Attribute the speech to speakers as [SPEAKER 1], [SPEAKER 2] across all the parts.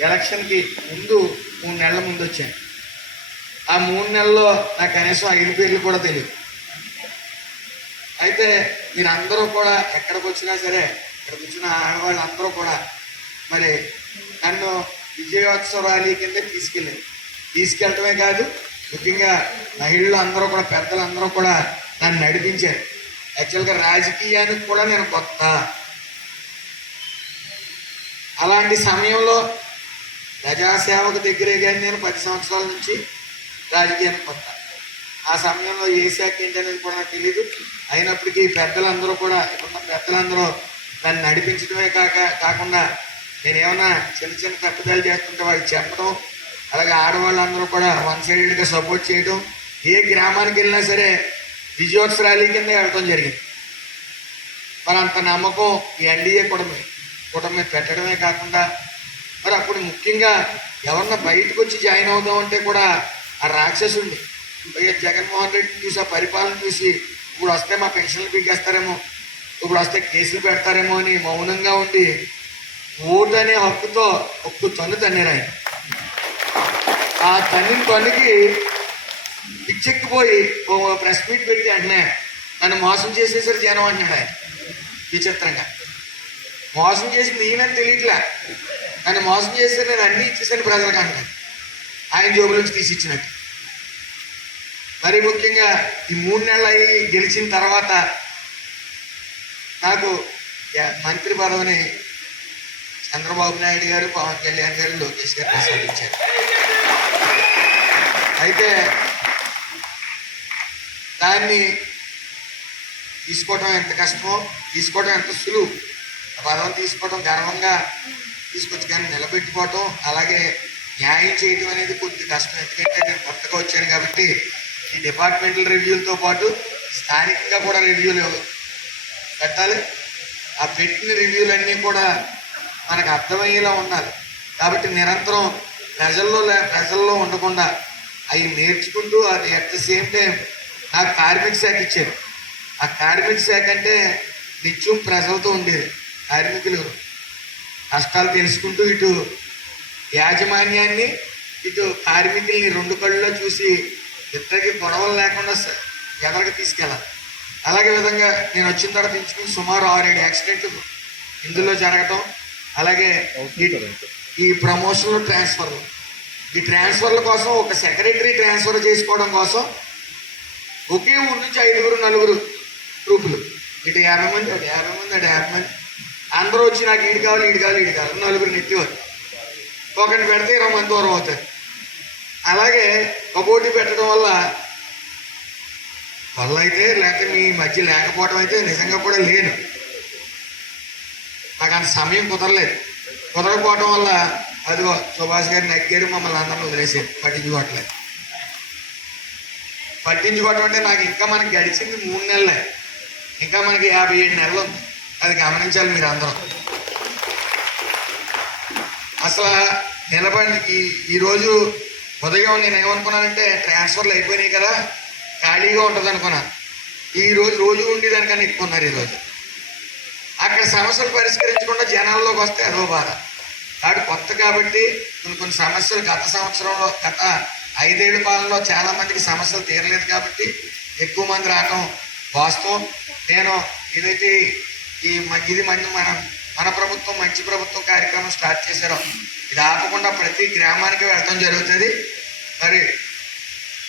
[SPEAKER 1] ఎలక్షన్కి ముందు మూడు నెలల ముందు వచ్చాను. ఆ మూడు నెలల్లో నాకు కనీసం ఐదు పేర్లు కూడా తెలియదు. అయితే మీరందరూ కూడా ఎక్కడికి వచ్చినా సరే ఇక్కడికి వచ్చిన ఆడవాళ్ళు అందరూ కూడా మరి నన్ను విజయోత్సవ ర్యాలీ కింద తీసుకెళ్ళారు. తీసుకెళ్ళటమే కాదు ముఖ్యంగా మహిళలు అందరూ కూడా పెద్దలు అందరూ కూడా నన్ను నడిపించారు. యాక్చువల్గా రాజకీయానికి కూడా నేను కొత్త. అలాంటి సమయంలో ప్రజాసేవకు దగ్గరే కానీ నేను పది సంవత్సరాల నుంచి రాజకీయానికి కొత్త ఆ సమయంలో ఏ శాఖ ఏంటనేది కూడా నాకు తెలియదు అయినప్పటికీ పెద్దలందరూ కూడా ఇప్పుడున్న పెద్దలందరూ నన్ను నడిపించడమే కాక కాకుండా నేను ఏమైనా చిన్న చిన్న తప్పుదాలు చేస్తుంటే వాడికి చెప్పడం అలాగే ఆడవాళ్ళందరూ కూడా వన్ సైడెడ్గా సపోర్ట్ చేయడం ఏ గ్రామానికి వెళ్ళినా సరే విజయోత్సవ ర్యాలీ కింద వెళ్ళడం జరిగింది. మరి అంత నమ్మకం ఈ ఎన్డీఏ కూటమి కూటమి పెట్టడమే కాకుండా మరి అప్పుడు ముఖ్యంగా ఎవరన్నా బయటకు వచ్చి జాయిన్ అవుదాం అంటే కూడా ఆ రాక్షసుడిని వైఎస్ జగన్మోహన్ రెడ్డి చూసి ఆ పరిపాలన చూసి ఇప్పుడు వస్తే మా పెన్షన్లు పీకేస్తారేమో ఇప్పుడు వస్తే కేసులు పెడతారేమో అని మౌనంగా ఉండి ఓటు అనే హక్కుతో ఒక్క తన్ను తన్నారు ఆయన. ఆ తన్నిన తన్నుకి పిచ్చెక్కిపోయి ప్రెస్ మీట్ పెట్టి అంటే నన్ను మోసం చేసేసరి జనం అంటున్నాడు ఆయన. విచిత్రంగా. మోసం చేసింది ఈయనని తెలియట్లే. నన్ను మోసం చేస్తే నేను అన్ని ఇచ్చేసాను ప్రజలకు అంటాను ఆయన జోబుల నుంచి తీసి ఇచ్చినట్టు మరి ముఖ్యంగా ఈ మూడు నెలలు అయ్యి గెలిచిన తర్వాత నాకు మంత్రి పదవిని చంద్రబాబు నాయుడు గారు పవన్ కళ్యాణ్ గారు లోకేష్ గారు ప్రసాదించారు. అయితే దాన్ని తీసుకోవడం ఎంత కష్టమో తీసుకోవడం ఎంత సులువు ఆ పదం తీసుకోవడం గర్వంగా తీసుకొచ్చి కానీ నిలబెట్టుకోవటం అలాగే న్యాయం చేయటం అనేది కొద్ది కష్టం. ఎందుకంటే నేను కొత్తగా వచ్చాను కాబట్టి ఈ డిపార్ట్మెంటల్ రివ్యూలతో పాటు స్థానికంగా కూడా రివ్యూలు పెట్టాలి. ఆ పెట్టిన రివ్యూలన్నీ కూడా మనకు అర్థమయ్యేలా ఉండాలి. కాబట్టి నిరంతరం ప్రజల్లో లే- ప్రజల్లో ఉండకుండా అవి నేర్చుకుంటూ అది అట్ ద సేమ్ టైం నాకు కార్మిక శాఖ ఇచ్చారు. ఆ కార్మిక శాఖ అంటే నిత్యం ప్రజలతో ఉండేది కార్మికులు. కష్టాలు తెలుసుకుంటూ ఇటు యాజమాన్యాన్ని ఇటు కార్మికుల్ని రెండు కళ్ళలో చూసి ఇద్దరికి గొడవలు లేకుండా ఎదరికి తీసుకెళ్ళాలి. అలాగే విధంగా నేను వచ్చిన తర్వాత ఎంచుకుని సుమారు ఆరేడు యాక్సిడెంట్లు ఇందులో జరగటం అలాగే ఈ- ఈ ప్రమోషన్లు ట్రాన్స్ఫర్లు. ఈ ట్రాన్స్ఫర్ల కోసం ఒక సెక్రటరీ ట్రాన్స్ఫర్ చేసుకోవడం కోసం ఒకే ఊరు నుంచి ఐదుగురు నలుగురు గ్రూపులు ఇటు యాభై మంది అటు యాభై మంది అటు యాభై మంది. అందరూ వచ్చి నాకు ఈడు కావాలి ఈడు కావాలి ఈడు కావాలి. నలుగురు నెత్తివారు ఒకరిని పెడితే ఇరవై మంది దూరం అవుతారు. అలాగే కబోటి పెట్టడం వల్ల వల్ల అయితే లేకపోతే మీ మధ్య లేకపోవడం అయితే నిజంగా కూడా లేను. నాకు అంత సమయం కుదరలేదు. కుదరకపోవడం వల్ల అదిగో సుభాష్ గారిని నెగ్గారు మమ్మల్ని అందరం వదిలేసారు పట్టించుకోవట్లేదు. పట్టించుకోవటం అంటే నాకు ఇంకా మనకి గడిచింది మూడు నెలలే. ఇంకా మనకి యాభై ఏడు నెలలు ఉంది. అది గమనించాలి మీరు అందరూ అసలు నిలబడి ఈ- ఈరోజు ఉదయం నేను ఏమనుకున్నానంటే ట్రాన్స్ఫర్లు అయిపోయినాయి కదా ఖాళీగా ఉంటుంది అనుకున్నాను ఈరోజు రోజు ఉండేదానికన్నా ఎక్కువ ఉన్నారు ఈరోజు అక్కడ సమస్యలు పరిష్కరించకుండా జనాల్లోకి వస్తే అదో బాధ. కాబట్టి కొత్త కాబట్టి కొన్ని కొన్ని సమస్యలు గత సంవత్సరంలో గత ఐదేళ్ళ పాలనలో చాలామందికి సమస్యలు తీరలేదు కాబట్టి ఎక్కువ మంది రావటం వాస్తవం. నేను ఏదైతే ఈ మ- ఇది మన మన మన ప్రభుత్వం మంచి ప్రభుత్వం కార్యక్రమం స్టార్ట్ చేశారు. ఇది ఆపకుండా ప్రతి గ్రామానికి వెళ్ళడం జరుగుతుంది. మరి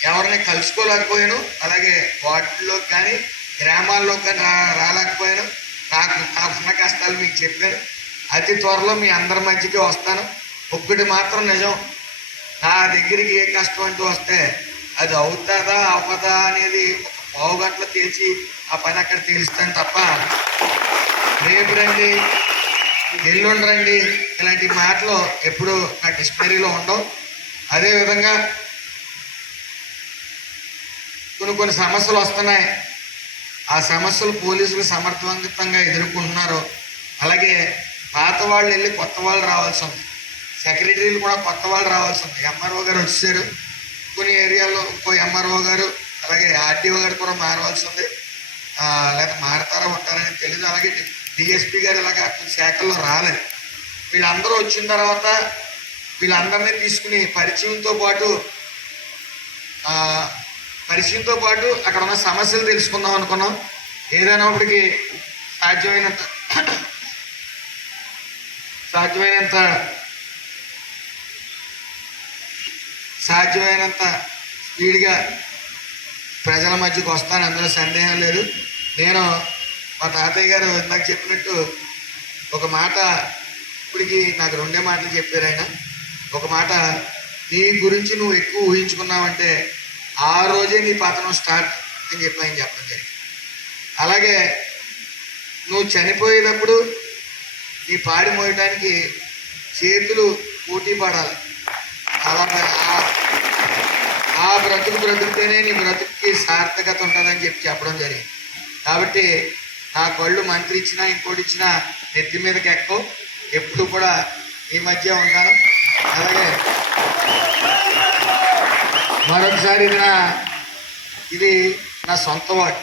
[SPEAKER 1] ఎవరిని కలుసుకోలేకపోయాను అలాగే వార్డుల్లో కానీ గ్రామాల్లో కానీ రా రాలేకపోయాను. నాకు నాకున్న కష్టాలు మీకు చెప్పాను. అతి త్వరలో మీ అందరి మధ్యకి వస్తాను. ఒక్కటి మాత్రం నిజం నా దగ్గరికి ఏ కష్టం అంటూ వస్తే అది అవుతుందా అవ్వదా అనేది ఒక పావు గంటలు తేల్చి ఆ పని అక్కడ తేలుస్తాను తప్ప రేపు రండి ఎల్లుండి రండి ఇలాంటి మాటలు ఎప్పుడు నా డిక్షనరీలో ఉండవు. అదేవిధంగా కొన్ని కొన్ని సమస్యలు వస్తున్నాయి. ఆ సమస్యలు పోలీసులు సమర్థవంతంగా ఎదుర్కొంటున్నారు. అలాగే పాత వాళ్ళు వెళ్ళి కొత్త వాళ్ళు రావాల్సి ఉంది. సెక్రటరీలు కూడా కొత్త వాళ్ళు రావాల్సి ఉంది. ఎంఆర్ఓ గారు వచ్చారు. కొన్ని ఏరియాలో ఇంకో ఎంఆర్ఓ గారు అలాగే ఆర్టీఓ గారు కూడా మారవలసి ఉంది. లేకపోతే మారతారో డిఎస్పీ గారు ఇలాగా కొన్ని శాఖల్లో రాలేదు వీళ్ళందరూ వచ్చిన తర్వాత వీళ్ళందరినీ తీసుకుని పరిచయంతో పాటు పరిచయంతో పాటు అక్కడ ఉన్న సమస్యలు తెలుసుకుందాం అనుకున్నాం. ఏదైనప్పటికీ సాధ్యమైనంత సాధ్యమైనంత సాధ్యమైనంత స్పీడ్గా ప్రజల మధ్యకు వస్తాను అందులో సందేహం లేదు. నేను మా తాతయ్య గారు ఇందాక చెప్పినట్టు ఒక మాట ఇప్పటికి నాకు రెండే మాటలు చెప్పారు ఆయన. ఒక మాట నీ గురించి నువ్వు ఎక్కువ ఊహించుకున్నావంటే ఆ రోజే నీ పతనం స్టార్ట్ అని చెప్పి ఆయన చెప్పడం జరిగింది. అలాగే నువ్వు చనిపోయేటప్పుడు నీ పాడి మోయటానికి చేతులు పోటీ పడాలి. అలా ఆ- ఆ బ్రతుకు బ్రతుకుతేనే నీ బ్రతుకుకి సార్థకత ఉంటుందని చెప్పి చెప్పడం జరిగింది. కాబట్టి నా కళ్ళు మంత్రి ఇచ్చినా ఇంకోటి ఇచ్చినా నెత్తి మీదకి ఎక్కువ. ఎప్పుడు కూడా ఈ మధ్య ఉంటాను. అలాగే మరొకసారి ఇది నా ఇది నా సొంత వాడు